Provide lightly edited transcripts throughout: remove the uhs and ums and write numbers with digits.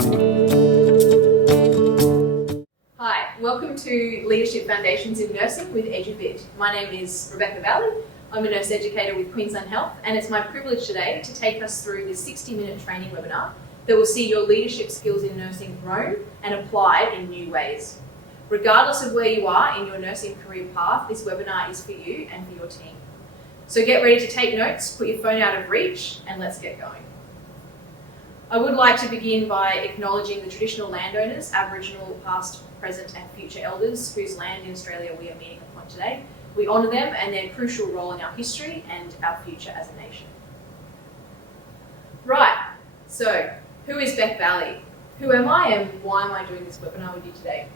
Hi, welcome to Leadership Foundations in Nursing with Eduvidd. My name is Vallee. I'm a nurse educator with Queensland Health, and it's my privilege today to take us through this 60-minute training webinar that will see your leadership skills in nursing grown and applied in new ways. Regardless of where you are in your nursing career path, this webinar is for you and for your team. So get ready to take notes, put your phone out of reach, and let's get going. I would like to begin by acknowledging the traditional landowners, Aboriginal, past, present and future elders whose land in Australia we are meeting upon today. We honour them and their crucial role in our history and our future as a nation. Right, so who is Bec Vallee? Who am I and why am I doing this webinar with you today?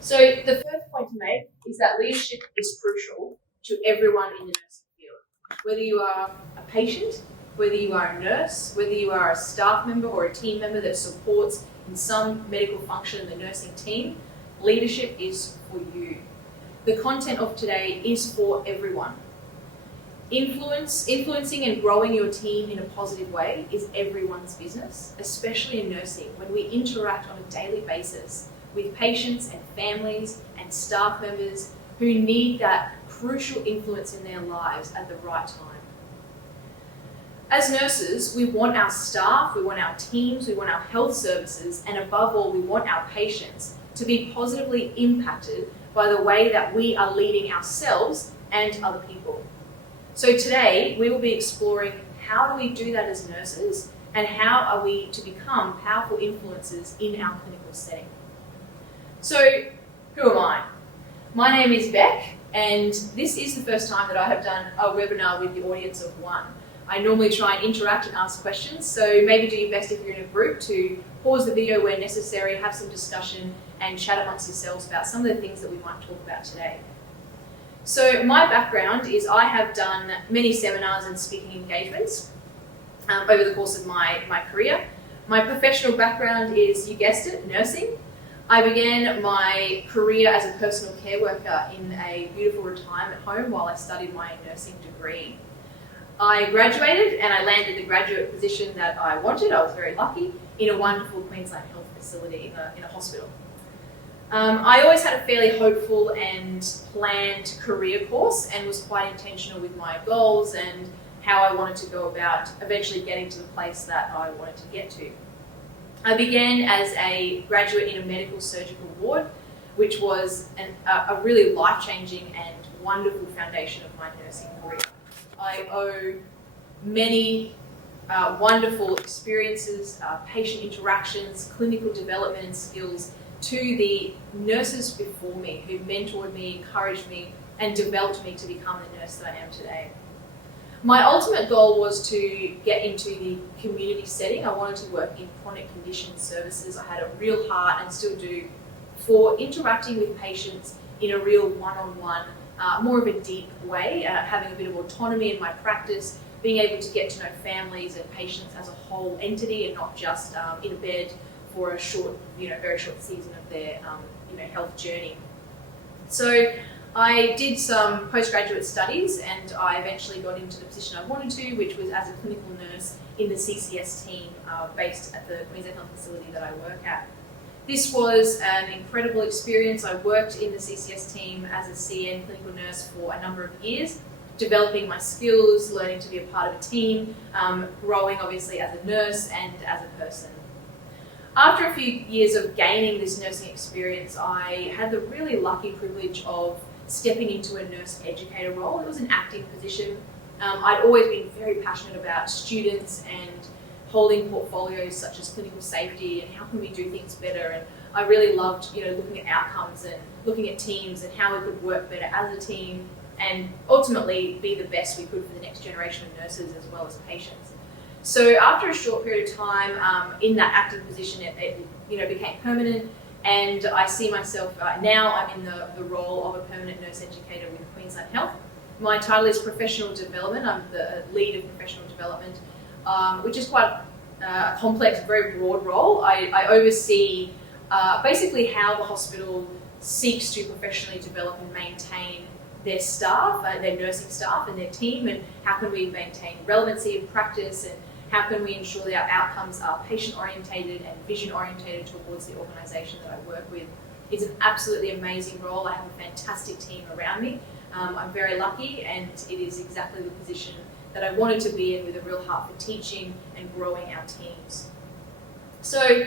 So the first point to make is that leadership is crucial to everyone in the nursing field. Whether you are a patient, whether you are a nurse, whether you are a staff member or a team member that supports in some medical function in the nursing team, leadership is for you. The content of today is for everyone. Influencing and growing your team in a positive way is everyone's business, especially in nursing, when we interact on a daily basis with patients and families and staff members who need that crucial influence in their lives at the right time. As nurses, we want our staff, we want our teams, we want our health services, and above all, we want our patients to be positively impacted by the way that we are leading ourselves and other people. So today, we will be exploring how do we do that as nurses and how are we to become powerful influencers in our clinical setting. So, who am I? My name is Bec, and this is the first time that I have done a webinar with the audience of one. I normally try and interact and ask questions, so maybe do your best if you're in a group to pause the video where necessary, have some discussion and chat amongst yourselves about some of the things that we might talk about today. So my background is I have done many seminars and speaking engagements over the course of my career. My professional background is, you guessed it, nursing. I began my career as a personal care worker in a beautiful retirement home while I studied my nursing degree. I graduated and I landed the graduate position that I wanted. I was very lucky in a wonderful Queensland Health facility in a hospital. I always had a fairly hopeful and planned career course and was quite intentional with my goals and how I wanted to go about eventually getting to the place that I wanted to get to. I began as a graduate in a medical surgical ward, which was a really life-changing and wonderful foundation of my nursing career. I owe many wonderful experiences, patient interactions, clinical development and skills to the nurses before me who mentored me, encouraged me, and developed me to become the nurse that I am today. My ultimate goal was to get into the community setting. I wanted to work in chronic condition services. I had a real heart, and still do, for interacting with patients in a real one-on-one, more of a deep way, having a bit of autonomy in my practice, being able to get to know families and patients as a whole entity and not just in a bed for a short, very short season of their health journey. So I did some postgraduate studies and I eventually got into the position I wanted to, which was as a clinical nurse in the CCS team based at the Queensland Health facility that I work at. This was an incredible experience. I worked in the CCS team as a CN clinical nurse for a number of years, developing my skills, learning to be a part of a team, growing obviously as a nurse and as a person. After a few years of gaining this nursing experience, I had the really lucky privilege of stepping into a nurse educator role. It was an acting position. I'd always been very passionate about students and holding portfolios such as clinical safety and how can we do things better, and I really loved looking at outcomes and looking at teams and how we could work better as a team and ultimately be the best we could for the next generation of nurses as well as patients. So after a short period of time in that acting position, it became permanent, and I see myself now I'm in the role of a permanent nurse educator with Queensland Health. My title is Professional Development. I'm the lead of professional development, which is quite a complex, very broad role. I oversee basically how the hospital seeks to professionally develop and maintain their staff, their nursing staff and their team, and how can we maintain relevancy of practice, and how can we ensure that our outcomes are patient-orientated and vision-orientated towards the organisation that I work with. It's an absolutely amazing role. I have a fantastic team around me. I'm very lucky, and it is exactly the position that I wanted to be in, with a real heart for teaching and growing our teams. So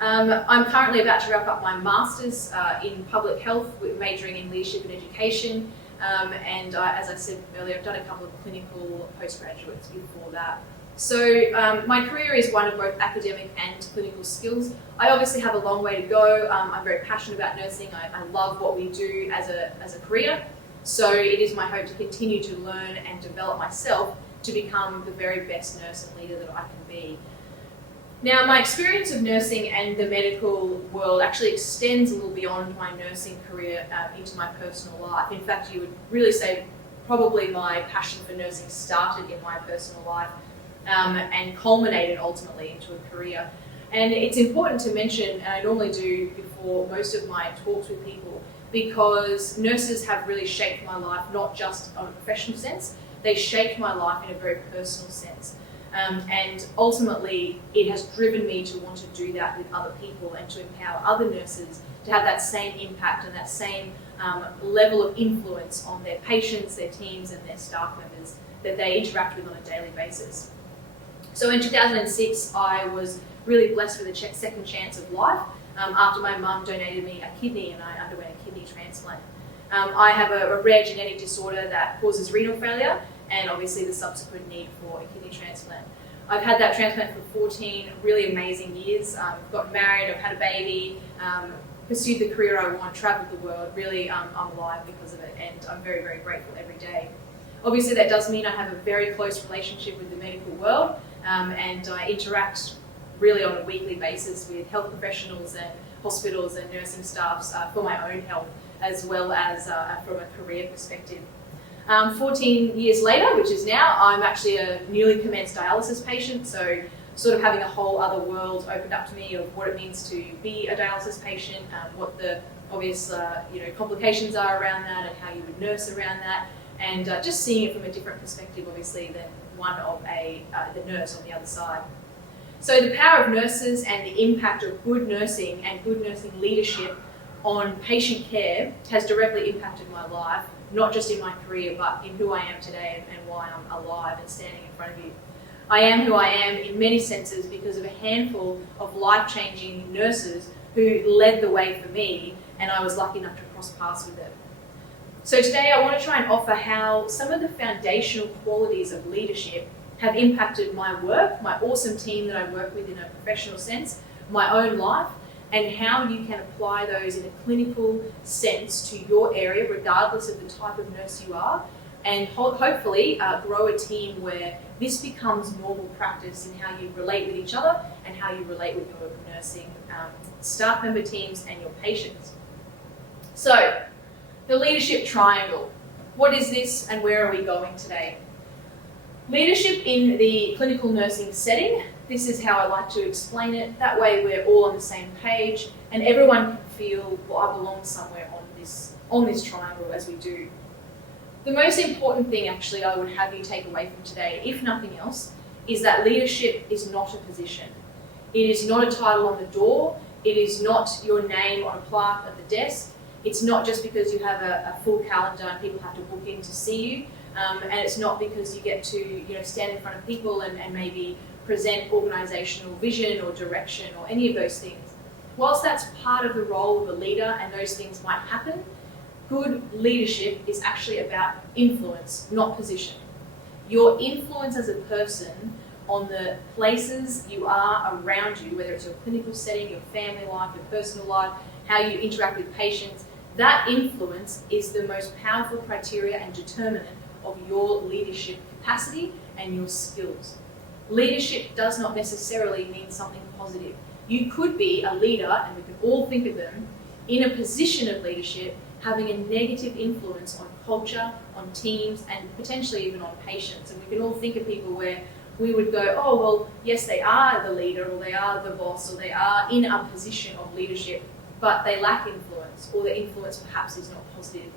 I'm currently about to wrap up my Masters in Public Health, with majoring in Leadership and Education. And as I said earlier, I've done a couple of clinical postgraduates before that. So my career is one of both academic and clinical skills. I obviously have a long way to go. I'm very passionate about nursing. I love what we do as a career. So it is my hope to continue to learn and develop myself to become the very best nurse and leader that I can be. Now, my experience of nursing and the medical world actually extends a little beyond my nursing career into my personal life. In fact, you would really say probably my passion for nursing started in my personal life and culminated ultimately into a career. And it's important to mention, and I normally do before most of my talks with people, because nurses have really shaped my life, not just on a professional sense, they shaped my life in a very personal sense. And ultimately, it has driven me to want to do that with other people and to empower other nurses to have that same impact and that same level of influence on their patients, their teams, and their staff members that they interact with on a daily basis. So in 2006, I was really blessed with a second chance of life after my mum donated me a kidney and I underwent a kidney transplant. I have a rare genetic disorder that causes renal failure, and obviously the subsequent need for a kidney transplant. I've had that transplant for 14 really amazing years. Got married, I've had a baby, pursued the career I want, travelled the world. Really, I'm alive because of it, and I'm very, very grateful every day. Obviously, that does mean I have a very close relationship with the medical world, and I interact really on a weekly basis with health professionals and hospitals and nursing staffs for my own health, as well as from a career perspective. 14 years later, which is now, I'm actually a newly commenced dialysis patient, so sort of having a whole other world opened up to me of what it means to be a dialysis patient, what the obvious complications are around that and how you would nurse around that, and just seeing it from a different perspective, obviously, than one of the nurse on the other side. So the power of nurses and the impact of good nursing and good nursing leadership on patient care has directly impacted my life, not just in my career, but in who I am today and why I'm alive and standing in front of you. I am who I am in many senses because of a handful of life-changing nurses who led the way for me, and I was lucky enough to cross paths with them. So today I want to try and offer how some of the foundational qualities of leadership have impacted my work, my awesome team that I work with in a professional sense, my own life, and how you can apply those in a clinical sense to your area, regardless of the type of nurse you are, and hopefully grow a team where this becomes normal practice in how you relate with each other and how you relate with your nursing staff member teams and your patients. So, the leadership triangle. What is this and where are we going today? Leadership in the clinical nursing setting. This is how I like to explain it. That way we're all on the same page and everyone can feel, well, I belong somewhere on this triangle as we do. The most important thing actually I would have you take away from today, if nothing else, is that leadership is not a position. It is not a title on the door. It is not your name on a plaque at the desk. It's not just because you have a full calendar and people have to book in to see you. And it's not because you get to stand in front of people and maybe present organisational vision or direction or any of those things. Whilst that's part of the role of a leader and those things might happen, good leadership is actually about influence, not position. Your influence as a person on the places you are around you, whether it's your clinical setting, your family life, your personal life, how you interact with patients, that influence is the most powerful criteria and determinant of your leadership capacity and your skills. Leadership does not necessarily mean something positive. You could be a leader, and we can all think of them, in a position of leadership having a negative influence on culture, on teams, and potentially even on patients. And we can all think of people where we would go, oh, well, yes, they are the leader, or they are the boss, or they are in a position of leadership, but they lack influence, or the influence perhaps is not positive.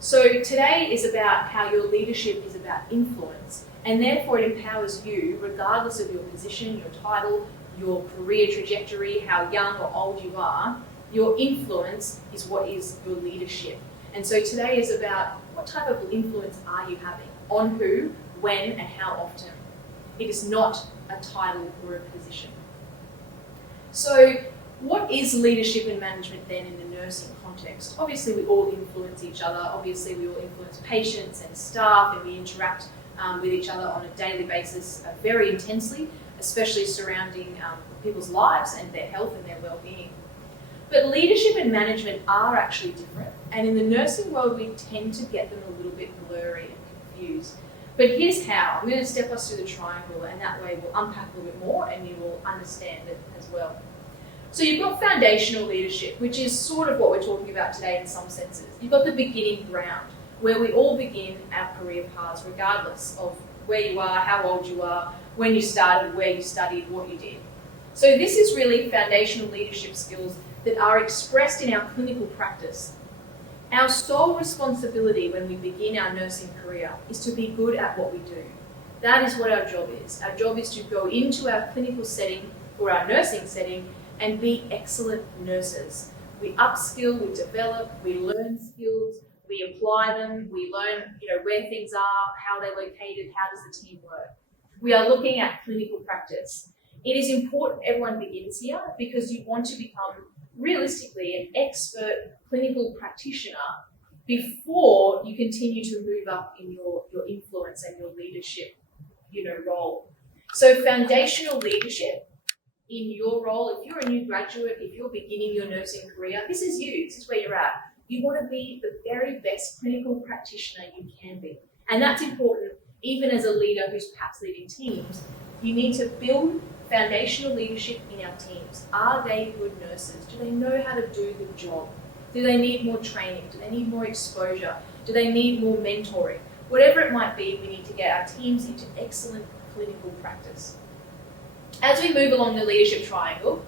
So today is about how your leadership is about influence And therefore it empowers you, regardless of your position, your title, your career trajectory, how young or old you are. Your influence is what is your leadership. And so today is about what type of influence are you having, on who, when, and how often. It is not a title or a position. So what is leadership and management then in the nursing context? Obviously we all influence each other. Obviously we all influence patients and staff, and we interact with each other on a daily basis very intensely, especially surrounding people's lives and their health and their well-being. But leadership and management are actually different, and in the nursing world we tend to get them a little bit blurry and confused. But here's how. I'm going to step us through the triangle, and that way we'll unpack a little bit more and you will understand it as well. So you've got foundational leadership, which is sort of what we're talking about today in some senses. You've got the beginning ground, where we all begin our career paths, regardless of where you are, how old you are, when you started, where you studied, what you did. So this is really foundational leadership skills that are expressed in our clinical practice. Our sole responsibility when we begin our nursing career is to be good at what we do. That is what our job is. Our job is to go into our clinical setting or our nursing setting and be excellent nurses. We upskill, we develop, we learn skills, we apply them, we learn where things are, how they're located, how does the team work. We are looking at clinical practice. It is important everyone begins here because you want to become realistically an expert clinical practitioner before you continue to move up in your influence and your leadership role. So foundational leadership in your role, if you're a new graduate, if you're beginning your nursing career, this is you, this is where you're at. You want to be the very best clinical practitioner you can be. And that's important even as a leader who's perhaps leading teams. You need to build foundational leadership in our teams. Are they good nurses? Do they know how to do the job? Do they need more training? Do they need more exposure? Do they need more mentoring? Whatever it might be, we need to get our teams into excellent clinical practice. As we move along the leadership triangle,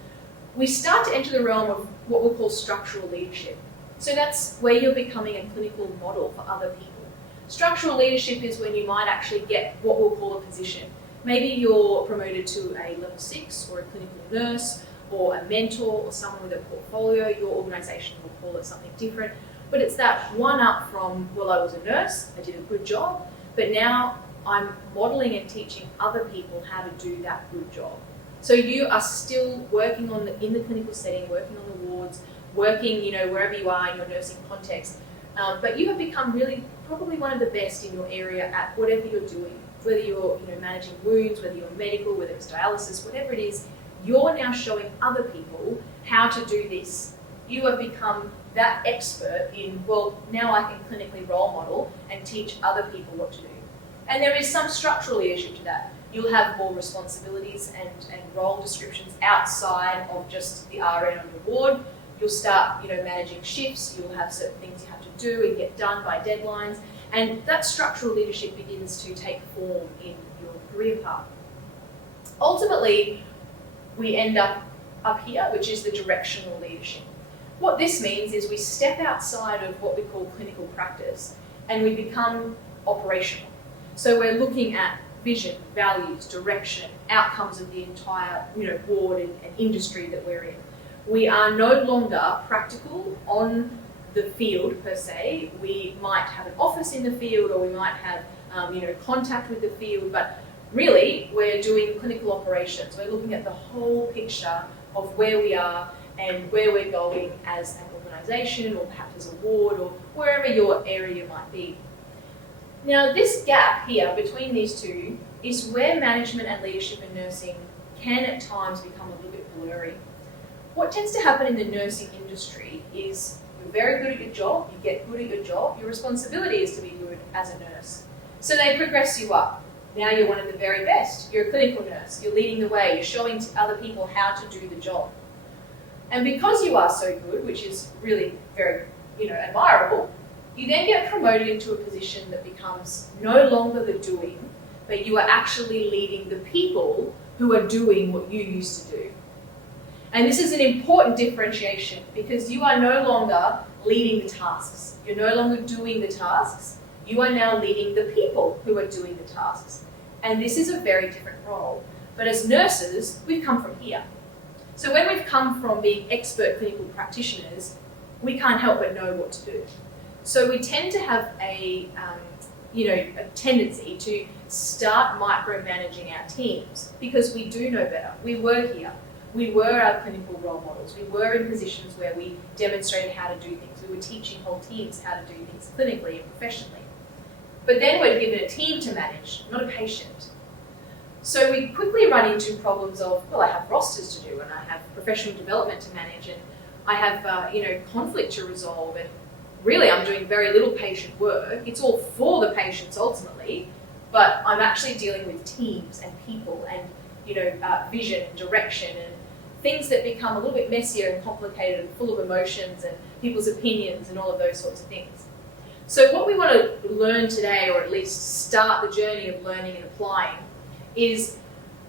we start to enter the realm of what we'll call structural leadership. So that's where you're becoming a clinical model for other people. Structural leadership is when you might actually get what we'll call a position. Maybe you're promoted to a level 6 or a clinical nurse or a mentor or someone with a portfolio. Your organisation will call it something different. But it's that one up from, well, I was a nurse, I did a good job, but now I'm modelling and teaching other people how to do that good job. So you are still working in the clinical setting, working on the wards, working wherever you are in your nursing context. But you have become really probably one of the best in your area at whatever you're doing. Whether you're managing wounds, whether you're medical, whether it's dialysis, whatever it is, you're now showing other people how to do this. You have become that expert in, well, now I can clinically role model and teach other people what to do. And there is some structural leadership to that. You'll have more responsibilities and role descriptions outside of just the RN on your ward. You'll start managing shifts. You'll have certain things you have to do and get done by deadlines. And that structural leadership begins to take form in your career path. Ultimately, we end up here, which is the directional leadership. What this means is we step outside of what we call clinical practice and we become operational. So we're looking at vision, values, direction, outcomes of the entire ward and industry that we're in. We are no longer practical on the field per se. We might have an office in the field or we might have contact with the field, but really we're doing clinical operations. We're looking at the whole picture of where we are and where we're going as an organisation or perhaps as a ward or wherever your area might be. Now this gap here between these two is where management and leadership in nursing can at times become a little bit blurry. What tends to happen in the nursing industry is you're very good at your job, you get good at your job, your responsibility is to be good as a nurse. So they progress you up. Now you're one of the very best. You're a clinical nurse, you're leading the way, you're showing to other people how to do the job. And because you are so good, which is really very admirable, you then get promoted into a position that becomes no longer the doing, but you are actually leading the people who are doing what you used to do. And this is an important differentiation because you are no longer leading the tasks. You're no longer doing the tasks. You are now leading the people who are doing the tasks. And this is a very different role. But as nurses, we've come from here. So when we've come from being expert clinical practitioners, we can't help but know what to do. So we tend to have a tendency to start micromanaging our teams because we do know better. We were here. We were our clinical role models. We were in positions where we demonstrated how to do things. We were teaching whole teams how to do things clinically and professionally. But then we're given a team to manage, not a patient. So we quickly run into problems of, well, I have rosters to do, and I have professional development to manage, and I have conflict to resolve, and really I'm doing very little patient work. It's all for the patients ultimately, but I'm actually dealing with teams and people and vision and direction and things that become a little bit messier and complicated and full of emotions and people's opinions and all of those sorts of things. So what we want to learn today, or at least start the journey of learning and applying, is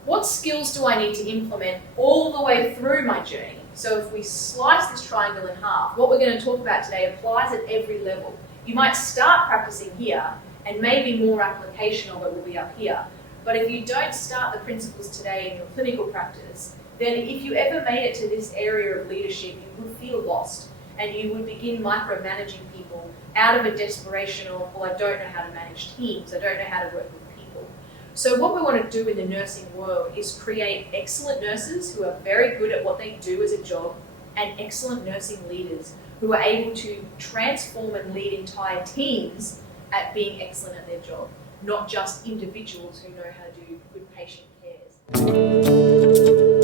what skills do I need to implement all the way through my journey? So if we slice this triangle in half, what we're going to talk about today applies at every level. You might start practicing here, and maybe more application of it will be up here. But if you don't start the principles today in your clinical practice, then if you ever made it to this area of leadership, you would feel lost, and you would begin micromanaging people out of a desperation of, well, I don't know how to manage teams, I don't know how to work with people. So what we want to do in the nursing world is create excellent nurses who are very good at what they do as a job, and excellent nursing leaders who are able to transform and lead entire teams at being excellent at their job, not just individuals who know how to do good patient cares.